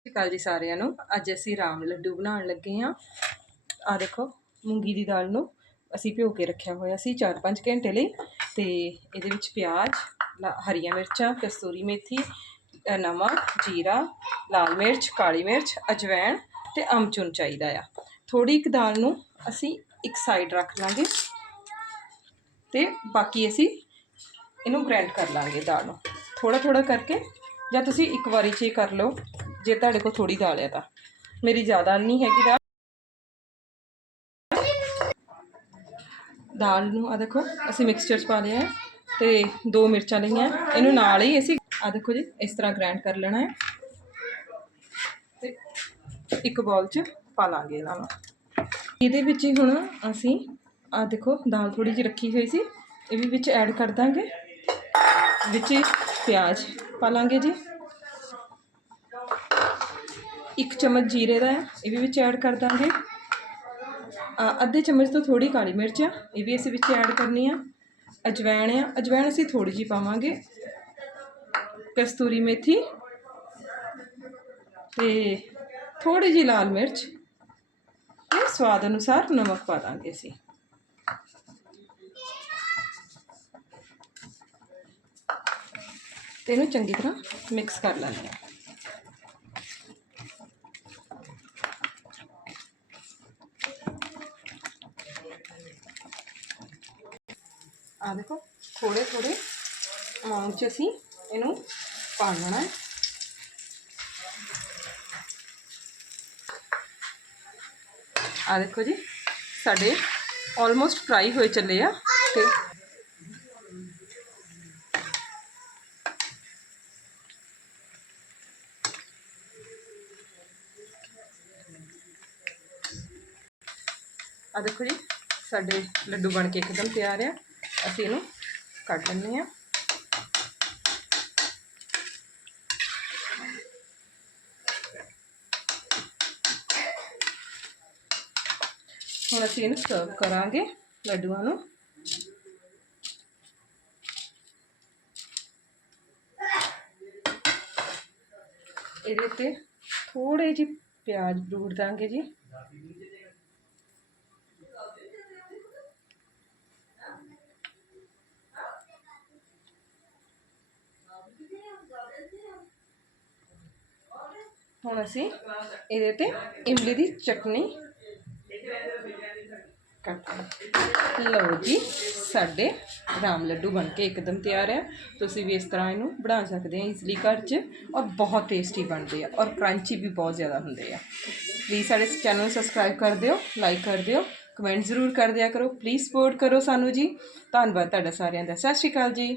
ਸਤਿ ਸ਼੍ਰੀ ਅਕਾਲ ਜੀ ਸਾਰਿਆਂ ਨੂੰ। ਅੱਜ ਅਸੀਂ ਰਾਮ ਲੱਡੂ ਬਣਾਉਣ ਲੱਗੇ ਹਾਂ। ਆ ਦੇਖੋ, ਮੂੰਗੀ ਦੀ ਦਾਲ ਨੂੰ ਅਸੀਂ ਭਿਓ ਕੇ ਰੱਖਿਆ ਹੋਇਆ ਸੀ 4-5 ਘੰਟੇ ਲਈ ਤੇ ਇਹਦੇ ਵਿੱਚ ਪਿਆਜ਼, ਲਾ- ਹਰੀਆਂ ਮਿਰਚਾਂ ਕਸਤੂਰੀ ਮੇਥੀ ਨਮਕ, ਜੀਰਾ, ਲਾਲ ਮਿਰਚ, ਕਾਲੀ ਮਿਰਚ ਅਜਵਾਇਣ ਤੇ ਅਮਚੂਰ ਚਾਹੀਦਾ ਆ। ਥੋੜੀ ਇੱਕ ਦਾਲ ਨੂੰ ਅਸੀਂ ਇੱਕ ਸਾਈਡ ਰੱਖ ਲਾਂਗੇ ਤੇ ਬਾਕੀ ਅਸੀਂ ਇਹਨੂੰ ਗ੍ਰਾਈਂਡ ਕਰ ਲਾਂਗੇ ਦਾਲ ਨੂੰ। ਥੋੜਾ ਥੋੜਾ ਕਰਕੇ ਜਾਂ ਤੁਸੀਂ ਇੱਕ ਵਾਰੀ 'ਚ ਹੀ ਕਰ ਲਓ। ਜੇ ਤੁਹਾਡੇ ਕੋਲ ਥੋੜੀ ਦਾਲ ਹੈ ਤਾਂ। ਮੇਰੀ ਜ਼ਿਆਦਾ ਨਹੀਂ ਹੈਗੀ ਦਾਲ। ਦਾਲ ਨੂੰ ਆ ਦੇਖੋ, ਅਸੀਂ ਮਿਕਸਚਰ 'ਚ ਪਾ ਲਿਆ ਹੈ ਤੇ ਦੋ ਮਿਰਚਾਂ ਲਈਆਂ। ਇਹਨੂੰ ਨਾਲ ਹੀ ਅਸੀਂ ਆ ਦੇਖੋ ਜੀ, ਇਸ ਤਰ੍ਹਾਂ ਗ੍ਰਾਈਂਡ ਕਰ ਲੈਣਾ ਹੈ। ਤੇ ਇੱਕ ਬਾਉਲ 'ਚ ਪਾ ਲਾਂਗੇ ਇਹਨਾਂ ਨੂੰ। ਇਹਦੇ ਵਿੱਚ ਹੀ ਹੁਣ ਅਸੀਂ ਆ ਦੇਖੋ, ਦਾਲ ਥੋੜੀ ਜਿਹੀ ਰੱਖੀ ਹੋਈ ਸੀ। ਇਹ ਵੀ ਵਿੱਚ ਐਡ ਕਰ ਦਾਂਗੇ। ਵਿੱਚ ਹੀ ਪਿਆਜ਼ ਪਾ ਲਾਂਗੇ ਜੀ। ਇੱਕ ਚਮਚ ਜੀਰੇ ਦਾ ਹੈ, ਇਹ ਵੀ ਵਿੱਚ ਐਡ ਕਰ ਦਾਂਗੇ। ਅੱਧੇ ਚਮਚ ਤੋਂ ਥੋੜੀ ਕਾਲੀ ਮਿਰਚ ਆ, ਇਹ ਵੀ ਅਸੀਂ ਵਿੱਚ ਐਡ ਕਰਨੀ ਆ। ਅਜਵੈਣ ਆ ਅਜਵਾਇਣ ਅਸੀਂ ਥੋੜੀ ਜਿਹੀ ਪਾਵਾਂਗੇ। ਕਸਤੂਰੀ ਮੇਥੀ ਤੇ ਥੋੜੀ ਜਿਹੀ ਲਾਲ ਮਿਰਚ ਤੇ ਸਵਾਦ ਅਨੁਸਾਰ ਨਮਕ ਪਾ ਦਾਂਗੇ ਅਸੀਂ। ਤੇ ਇਹਨੂੰ ਚੰਗੀ ਤਰ੍ਹਾਂ ਮਿਕਸ ਕਰ ਲੈਂਦੇ ਆ ਦੇਖੋ ਥੋੜੇ ਥੋੜੇ ਅਮਾਉਂਟ ਚ ਅਸੀਂ ਇਹਨੂੰ ਪਾ ਲੈਣਾ ਹੈ। ਆ ਦੇਖੋ ਜੀ, ਸਾਡੇ ਆਲਮੋਸਟ ਫਰਾਈ ਹੋਏ ਚੱਲੇ ਆ ਤੇ ਆ ਦੇਖੋ ਜੀ, ਸਾਡੇ ਲੱਡੂ ਬਣ ਕੇ ਇੱਕਦਮ ਤਿਆਰ ਆ। ਅਸੀਂ ਇਹਨੂੰ ਕੱਢ ਲੈਂਦੇ ਹਾਂ। ਹੁਣ ਅਸੀਂ ਇਹਨੂੰ ਸਰਵ ਕਰਾਂਗੇ ਲੱਡੂਆਂ ਨੂੰ। ਇਹਦੇ ਤੇ ਥੋੜੇ ਜਿਹੇ ਪਿਆਜ਼ ਬਰੂੜ ਦਾਂਗੇ ਜੀ। ਹੁਣ ਅਸੀਂ ਇਹਦੇ ਤੇ ਇਮਲੀ ਦੀ ਚਟਨੀ ਕੱਟ ਲਓ ਜੀ, ਸਾਡੇ ਰਾਮ ਲੱਡੂ ਬਣ ਕੇ ਇੱਕਦਮ ਤਿਆਰ ਹੈ। ਤੁਸੀਂ ਵੀ ਇਸ ਤਰ੍ਹਾਂ ਇਹਨੂੰ ਬਣਾ ਸਕਦੇ ਹੋ ਇਜ਼ਲੀ ਘਰ 'ਚ ਔਰ ਬਹੁਤ ਟੇਸਟੀ ਬਣਦੇ ਆ ਔਰ ਕਰੰਚੀ ਵੀ ਬਹੁਤ ਜ਼ਿਆਦਾ ਹੁੰਦੇ ਆ। ਪਲੀਜ਼ ਸਾਡੇ ਚੈਨਲ ਨੂੰ ਸਬਸਕ੍ਰਾਈਬ ਕਰ ਦਿਓ ਲਾਈਕ ਕਰ ਦਿਓ ਕਮੈਂਟ ਜ਼ਰੂਰ ਕਰ ਦਿਆ ਕਰੋ। ਪਲੀਜ਼ ਸਪੋਰਟ ਕਰੋ ਸਾਨੂੰ ਜੀ। ਧੰਨਵਾਦ ਤੁਹਾਡਾ ਸਾਰਿਆਂ ਦਾ। ਸਤਿ ਸ਼੍ਰੀ ਅਕਾਲ ਜੀ।